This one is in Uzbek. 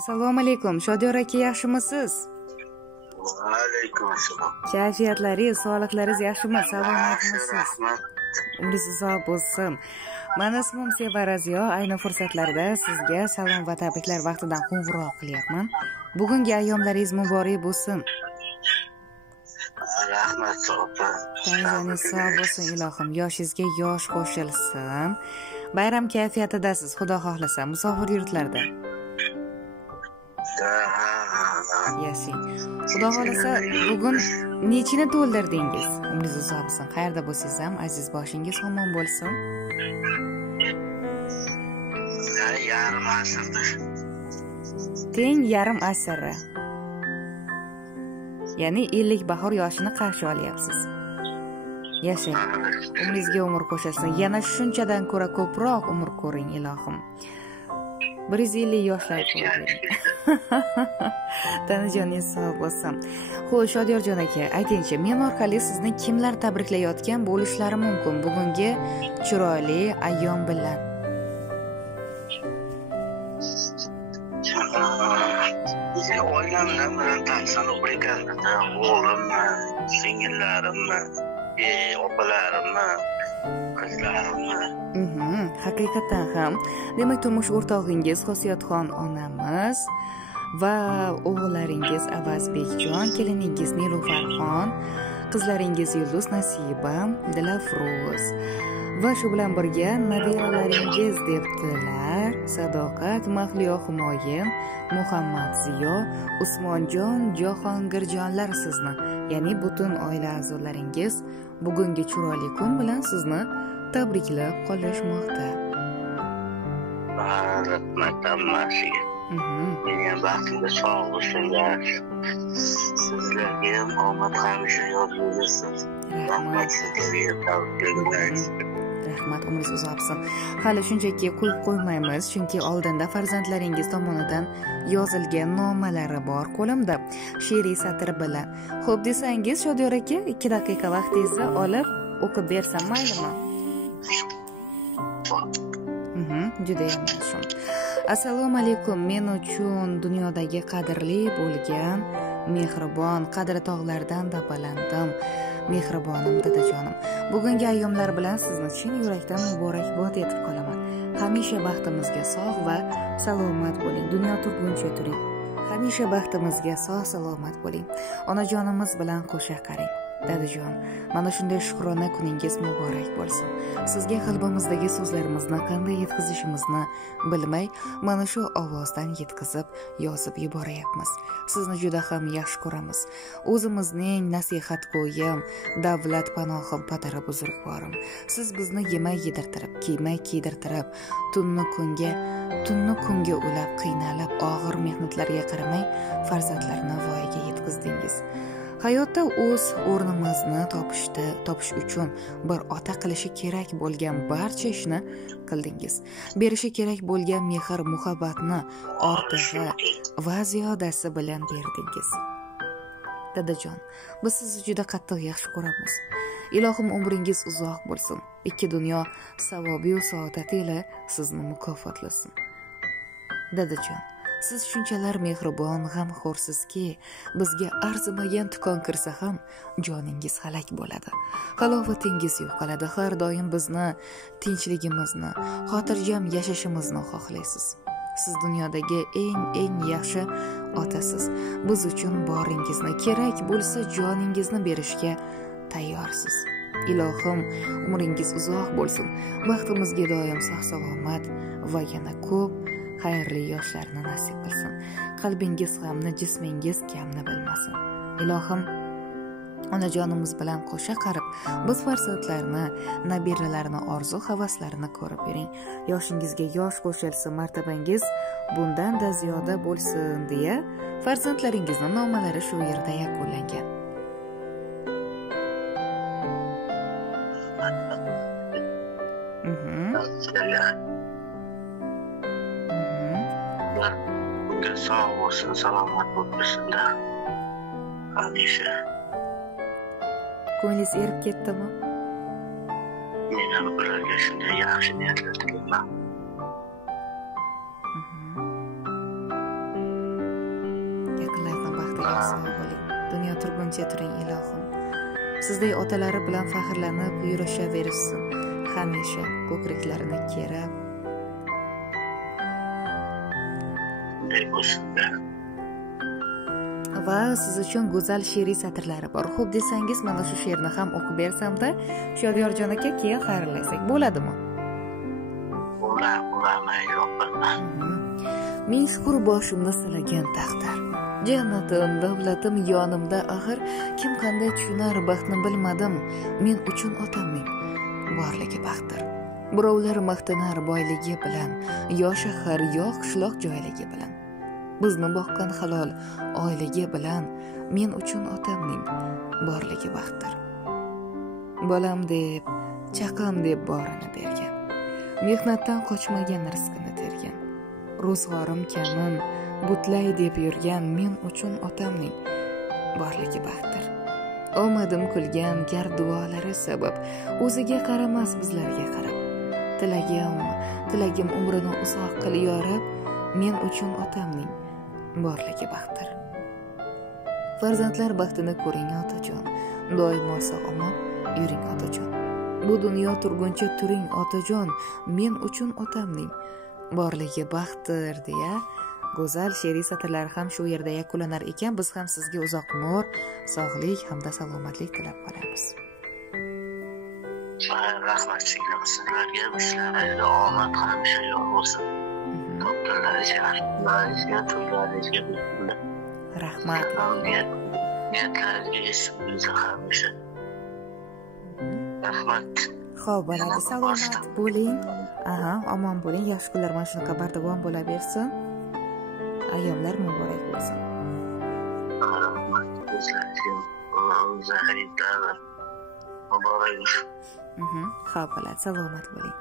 Assalomu alaykum. Shodiyor aka, yaxshimisiz? Va alaykum assalom. Kayfiyatlaringiz, sog'liqlaringiz yaxshimi? Salomatmisiz? Rahmat. Umringiz uzoq bo'lsin. Mana ismim Sevaraziyo. Ayni fursatlarda sizga salom va tabriklar vaqtidan qo'ng'iroq qilyapman. Bugungi ayyomlaringiz muborak bo'lsin. Rahmat, sog' Tanjoningiz sog' bo'lsin ilohim. Yoshingizga yosh qo'shilsin. Bayram kayfiyatidasiz, Xudo xohlasa, musofir yurtlarda. Yashing. Xudo xohlasa, bugun nechini to'ldirdingiz? Umringiz uzoq bo'lsin. Qayerda bo'lsangiz ham aziz boshingiz omon bo'lsin. Yarim asrdir. Teng yarim asri. Ya'ni 50 bahor yoshini qarshi olyapsiz. Yashang. Umringizga umr qo'shilsin. Yana shunchadan ko'ra ko'proq umr ko'ring, ilohim. 150 yoshlar ko'ring. Tanajoningiz sog' bo'lsin. Xo'sh, Shodiyorjon aka, aytingchi, men orqali sizni kimlar tabriklayotgan bo'lishlari mumkin bugungi chiroyli ayyom bilan? Oilamdan bilan tanishib o'qiganimda, o'g'limni, singillarimni, opalarimni, qizlarimni. Haqiqatan ham. Demak, turmush o'rtog'ingiz Xosiyatxon onamiz va o'g'illaringiz Avazbekjon, keliningiz Nilufarxon, qizlaringiz Yulduz, Nasiba, Dilafroz va shu bilan birga nabiralaringiz debdilar Sadoqat, Mahliyo Humoyin, Muhammad Ziyo, Usmonjon, Jahongirjonlar sizni, ya'ni butun oila a'zolaringiz bugungi chiroyli kun bilan sizni tabriklab qolishmoqda. Rahmat hammasiga. Mening baxtimga sog' bo'lsinlar. Sizlarga ham omad hamisha yod bo'lsin. Rahmat sizlarga. Rahmat, umringiz uzoq bo'lsin. Hali shunchaki qo'yib qo'ymaymiz, chunki oldinda farzandlaringiz tomonidan yozilgan nomalari bor qo'limda, she'riy satr bilan. Xo'p desangiz, Shodiyor aka, 2 daqiqa vaqtingizni olib o'qib bersam maylimi? Juda yaxshi. Assalomu alaykum. Men uchun dunyodagi qadrli bo'lgan mehribon qadri tog'lardan da balandim. Mehribonim dadajonim. Bugungi ayyomlar bilan sizni chin yurakdan muborakbod etib qolaman. Hamisha baxtimizga sog' va salomat bo'ling. Dunyo turguncha turing. Hamisha baxtimizga sog' salomat bo'ling. Onajonimiz bilan qo'sha qaring. Dadajon, mana shunday shukrona kuningiz muborak bo'lsin. Sizga qalbimizdagi so'zlarimizni qanday yetkazishimizni bilmay, mana shu ovozdan yetkazib, yozib yuborayapmiz. Sizni juda ham yaxshi ko'ramiz. O'zimizning nasihatgo'yim, davlat panohim, patara buzrukvorim. Siz bizni yemay yedirtirib, kiymay kiydirtirib, tunni kunga ulab, qiynalib, og'ir mehnatlarga qaramay farzandlarni voyaga yetkazdingiz. Hayotda o'z o'rnimizni topish uchun bir ota qilishi kerak bo'lgan barcha ishni qildingiz. Berishi kerak bo'lgan mehr, muhabbatni ortig'i va ziyodasi bilan berdingiz. Dadajon, biz sizni juda qattiq yaxshi ko'ramiz. Ilohim umringiz uzoq bo'lsin. 2 dunyo savobi va saodati ila sizni mukofotlasin. Dadajon, siz shunchalar mehribon, g'amxo'rsizki, bizga arzimagan tikon kirsa ham joningiz halak bo'ladi. Halovatingiz yo'qoladi. Har doim bizni tinchligimizni, xotirjam yashashimizni xohlaysiz. Siz dunyodagi eng yaxshi otasiz. Biz uchun boringizni, kerak bo'lsa joningizni berishga tayyorsiz. Ilohim umringiz uzoq bo'lsin. Baxtimizga doim sog' salomat va yana ko'p xayrli yoshlarni nasib qilsin. Qalbingiz g'amni, jismingiz kamni bilmasin. Ilohim onajonimiz bilan qo'sha qarib, biz farzandlarni, nabiralarni orzu havaslarini ko'rib yuring. Yoshingizga yosh qo'shilsin, martabangiz bundan-da ziyoda bo'lsin deya farzandlaringizning nomalari shu yerda yakunlangan. Sog' bo'lsin, salomat bo'lsinlar. Hamisha. Ko'nglingiz erib ketdimi? Men ham ularga shunday yaxshi niyatlar tilayman. bo'ling, sog' bo'ling. Dunyo turguncha turing ilohim. Sizdek otalari bilan faxrlanib yurishaversin. Hamisha ko'kraklarini kerib. Va siz uchun go'zal she'riy satrlari bor. Xo'p desangiz, mana shu she'rni ham o'qib bersam-da, Shodiyorjon aka keyin xayrlashsak bo'ladimi? Ming shukr boshimni silagan taqdir. Jannatim, davlatim yonimda axir, kim qanday tushunar baxtni bilmadim. Men uchun otamning borligi baxtdir. Birovlar maqtanar boyligi bilan, yo shahar, yo qishloq joyligi bilan. Bizni boqqan halol oilagi bilan, men uchun otamning borligi baxtdir. Bolam deb, chaqam deb borini bergan. Mehnatdan qochmagan rizqini tergan. Ro'zg'orim kamin butlay deb yurgan, men uchun otamning borligi baxtdir. Omadim kulgan gar duolari sabab, o'ziga qaramas bizlarga qarab. Tilagim umrini uzoq qil yo Rabb, men uchun otamning borligi baxtdir. Farzandlar baxtini ko'ring otajon, doimo sog'-omon yuring otajon. Bu dunyo turguncha turing otajon, men uchun otamning borligi baxtdir deya go'zal she'riy satrlar ham shu yerda yakunlanar ekan. Biz ham sizga uzoq umr, sog'lik hamda salomatlik tilab qolamiz. Rahmat singlim, sizlarga ishlaringizda omad hamisha yor bo'lsin. Rahmat. Niyatlaringizga esimizda hamisha. Rahmat. Xo'p, bo'ladi. Salomat bo'ling. Omon bo'ling. Yaxshi kunlar mana shunaqa bardavom bo'laversin. Ayyomlar muborak bo'lsin. Rahmat. Sizlarga muborak bo'lsin. Xo'p, bo'ladi. Salomat bo'ling.